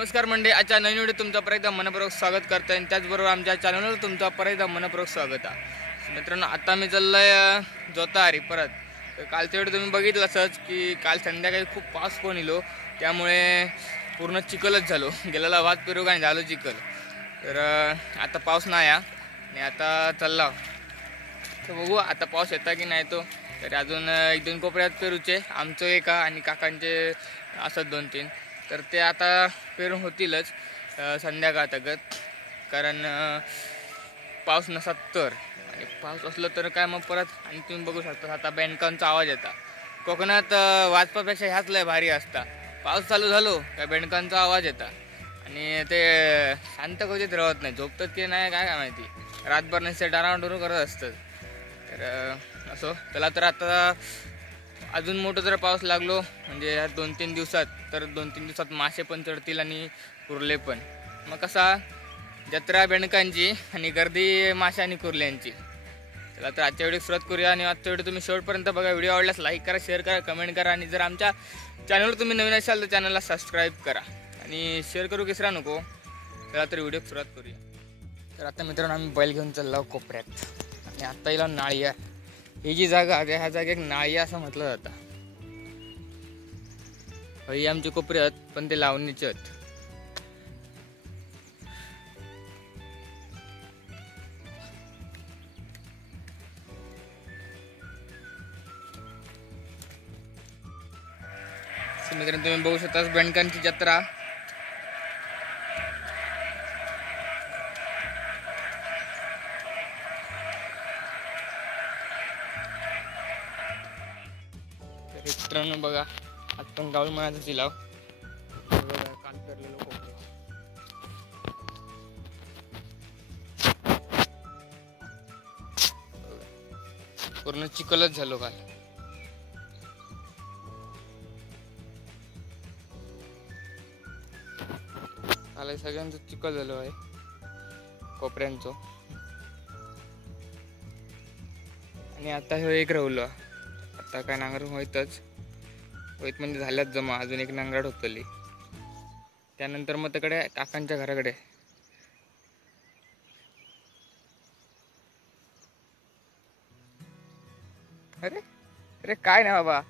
नमस्कार मंडळी, आजच्या नवीन व्हिडिओ तुमचं परत एकदा मनपूर्वक स्वागत करतोय आणि त्याचबरोबर आमच्या चॅनलवर तुमचं परत एकदा मनपूर्वक स्वागत आहे. मित्रांनो, आता मी चाललोय जोताहारी परत. तर कालच्या व्हिडिओ तुम्ही बघितलं असंच की काल संध्याकाळी खूप पाऊस पण इलो, त्यामुळे पूर्ण चिखलच झालो. गेलेला वाद पेरू आणि झालो चिखल. तर आता पाऊस नाही आणि आता चालला. तर बघू आता पाऊस येता की नाही तो. तर अजून एक दोन कोपऱ्यात पेरूचे, आमचं एका आणि काकांचे असत 2-3. तर ते आता पेरून होतीलच संध्याकाळ तगत, कारण पाऊस नसत तर. आणि पाऊस असलं तर काय मग परत. आणि तुम्ही बघू शकता आता बँकांचा आवाज येता. कोकणात वाजपापेक्षा ह्याच लय भारी असता. पाऊस चालू झालो काय बँकांचा आवाज येता आणि ते शांत कधीच राहत नाही. झोपतात की नाही काय माहिती, रातभर नसते डाराडोरू करत असतात. तर असो त्याला. तर आता अजून मोठं जर पाऊस लागलो म्हणजे ह्या 2-3 दिवसात, तर 2-3 दिवसात मासे पण चढतील आणि कुर्ले पण. मग कसा जत्रा बेंडकांची आणि गर्दी मासे आणि कुर्ल्यांची. चला तर आजच्या व्हिडिओ सुरुवात करूया. आणि आजच्या व्हिडिओ तुम्ही शेवटपर्यंत बघा. व्हिडिओ आवडल्यास लाईक करा, शेअर करा, कमेंट करा. आणि जर आमच्या चॅनलवर तुम्ही नवीन असाल तर चॅनलला सबस्क्राईब करा आणि शेअर करू विसरा नको. चला तर व्हिडिओ सुरुवात करूया. तर आता मित्रांनो, आम्ही बैल घेऊन चाललो कोपऱ्यात. आणि आत्ता येईल नाळिया. ही जी जागा आहे ह्या जागेत नाळिया असं म्हटलं जातं. ही आमची कोपरे आहेत, पण ते लावणीचे आहेत. मित्रांनो, तुम्ही बघू शकता बेंडकांची जत्रा. मित्रांनो बघा, आज पण गावळ मळ्याचा चिलाव काल पेरलेलो कोपरे. पूर्ण चिखलच झालो काल. काल सगळ्यांचं चिखल झालो आहे कोपऱ्यांचं. आणि आता हे एक राहुल. आता काय नांगर होईतच होईत म्हणजे झाल्यात जमा. अजून एक नांगराट होतली. त्यानंतर मग तिकडे काकांच्या घराकडे. अरे अरे काय नाही बाबा.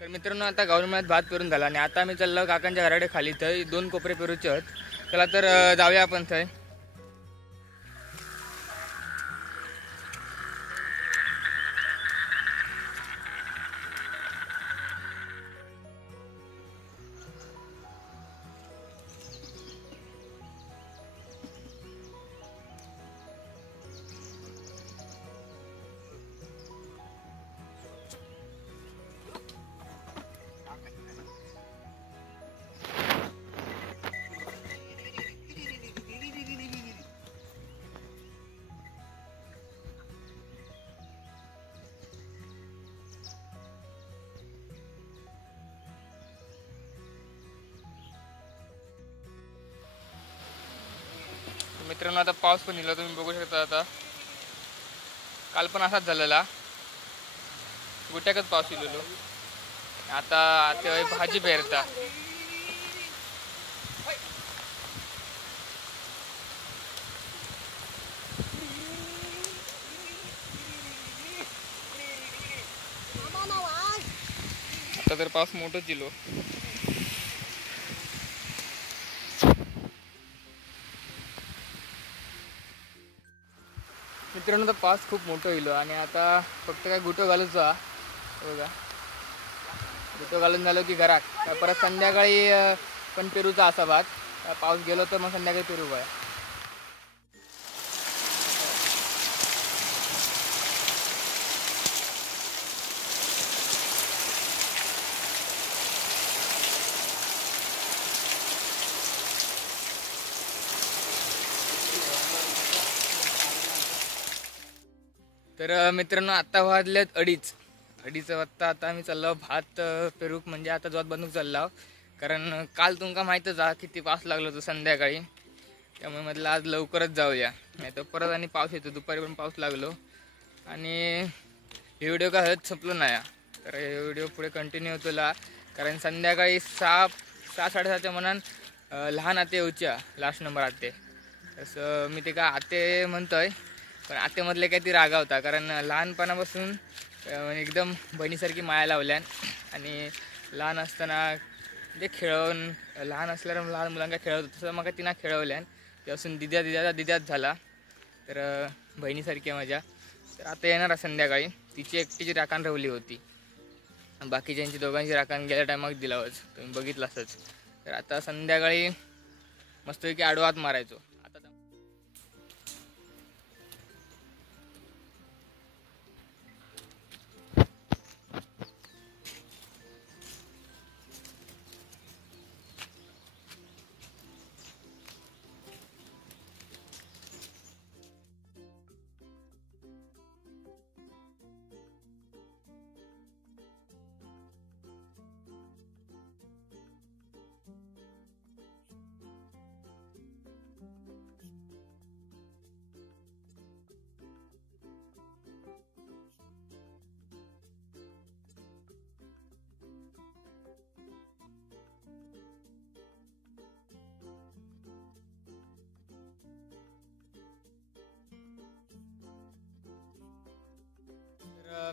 तर मित्रांनो, आता गव्हर्नमेंट भात पेरून झाला आणि आता आम्ही चाललो काकांच्या घराकडे खाली. तर 2 कोपरे पेरूचे आहेत. चला तर जाऊया आपण थंय. मित्रांनो, आता पाऊस पण इला. तुम्ही बघू शकता. आता काल पण असाच झालेला, गुट्याकच पाऊस इलेलो. आता ते भाजी पेरता. आता तर पाऊस मोठंच दिलो. मित्रांनो तर पाऊस खूप मोठं होईल आणि आता फक्त काय गुटो घालूच बघा. गुटो घालून झालो की घरात परत संध्याकाळी पण पेरूचा असा भात. पाऊस गेलो तर मग संध्याकाळी पेरू काय. तर मित्रांनो आता वाजलेत 2:30 वाजता. आता आम्ही चाललो भात पेरूक, म्हणजे आता जोत बांधूक चाललो. कारण काल तुमका माहीतच आहे किती पाऊस लागलो होतो संध्याकाळी. त्यामुळे म्हटलं आज लवकरच जाऊया, नाही तर परत आणि पाऊस येतो. दुपारी पण पाऊस लागलो आणि हे व्हिडिओ काय हळद संपलो नाही. तर हे व्हिडिओ पुढे कंटिन्यू होतोला. कारण संध्याकाळी 6-6:30च्या मनान लहान आते येऊच्या, लास्ट नंबर आते. तसं मी ते का आते म्हणतोय, पण आतेमधले काही ती रागा होता. कारण लहानपणापासून एकदम बहिणीसारखी माया लावल्यान आणि लहान असताना म्हणजे खेळवून, लहान असल्यावर लहान मुलांना खेळवत तसं मग तिनं खेळवल्यान. त्यापासून दिद्याच झाला. तर बहिणीसारखी माझ्या. तर आता येणार संध्याकाळी. तिची एकटीची राखण रवली होती, बाकीच्यांची दोघांची राखण गेल्या टायमात दिलावच, तुम्ही बघितलं असंच. तर आता संध्याकाळी मस्तपैकी आडवात मारायचो.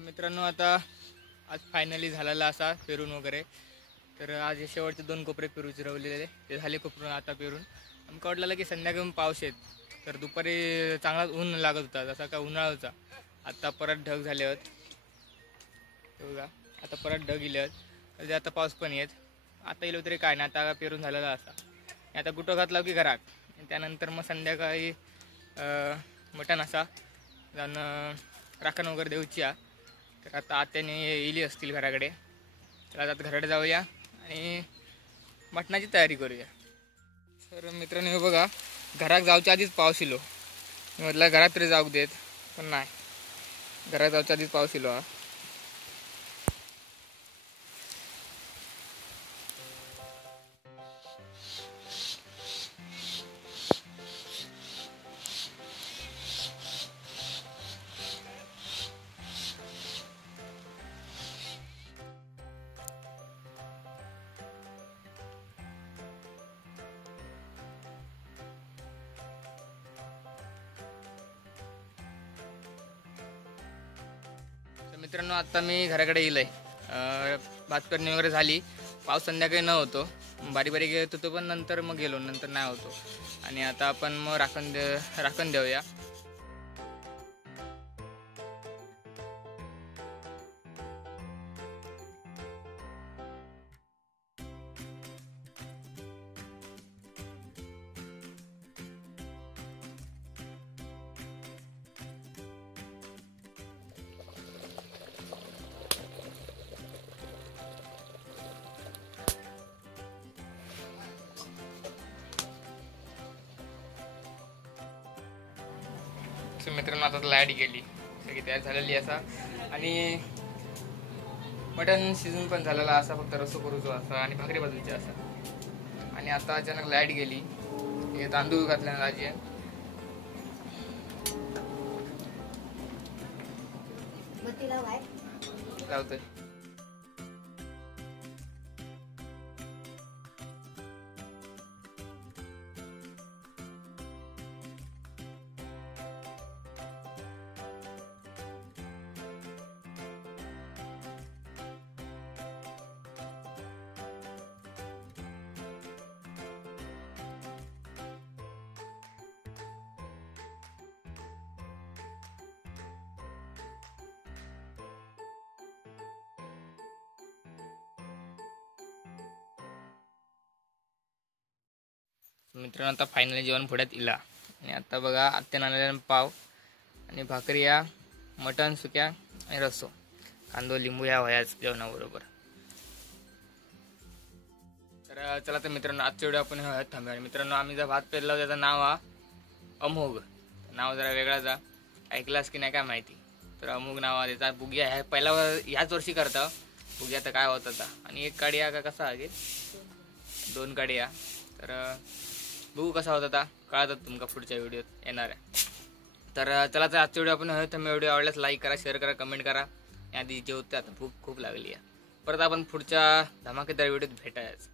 मित्रांनो आता आज फायनली झालेला असा पेरून वगैरे. तर आज हे शेवटचे 2 कोपरे पेरू जिरवलेले ते झाले कोपरून. आता पेरून आमका वाटलेलं की संध्याकाळी पाऊस येत, तर दुपारी चांगलाच ऊन लागत होता, जसा का उन्हाळा होता. आता परत ढग झाले आहेत बघा. आता परत ढग इले आहेत, तर आता पाऊस पण येत. आता येलो तरी काय नाही, आता पेरून झालेला असा. आता गुटो घातला की घरात. त्यानंतर मग संध्याकाळी मटण असा जाऊन राखण वगैरे देऊची. तर आता आत्याने इली असतील घराकडे, तर आता घराकडे जाऊया आणि मटणाची तयारी करूया. तर मित्रांनो हे बघा, घरात जाऊच्या आधीच पाऊस इलो. मी म्हटलं घरात तरी जाऊ देत, पण नाही, घरात जाऊच्या आधीच पाऊस इलो हा. मित्रांनो आता मी घराकडे येईल आहे. भात पेरणी वगैरे झाली. पाऊस संध्याकाळी न होतो, बारीक बारीक येत होतो, पण नंतर मग गेलो, नंतर नाही होतो. आणि आता आपण मग राखण देऊया. मित्रांनो आता लाईट गेली, सगळी तयार झालेली असा. आणि मटण शिजून पण झालेला असा, फक्त रस्सो करूचो असा आणि भाकरी बाजूची असा. आणि आता अचानक लाईट गेली. हे तांदूळ घातले ना आजी लावतोय. मित्रांनो आता फायनली जेवण पुढ्यात इला आणि आता बघा आत्यानं आणलेला पाव आणि भाकरी या मटण सुक्या आणि रस्सो कांदो लिंबू या वयाच जेवणाबरोबर. तर चला तर मित्रांनो आजच्या व्हिडिओ आपण थांबूया. मित्रांनो आम्ही जर भात पेरला त्याचं नाव हा अमोघ. नाव जरा वेगळाच हा, ऐकलास की नाही काय माहिती. तर अमोघ नाव त्याचा बुग्या ह्या पहिला ह्याच वर्षी करता बुग्या तर काय होत होता. आणि एक काडिया का कसा आहे 2 काडिया. तर बघू कसा होता आता कळतात तुमका पुढच्या व्हिडिओत येणार आहे. तर चला तर आजचा व्हिडिओ आपण व्हिडिओ आवडल्यास लाईक करा, शेअर करा, कमेंट करा. आधी जेवते आता भूक खूप लागली आहे. परत आपण पुढच्या धमाकेदार व्हिडिओत भेटायचं.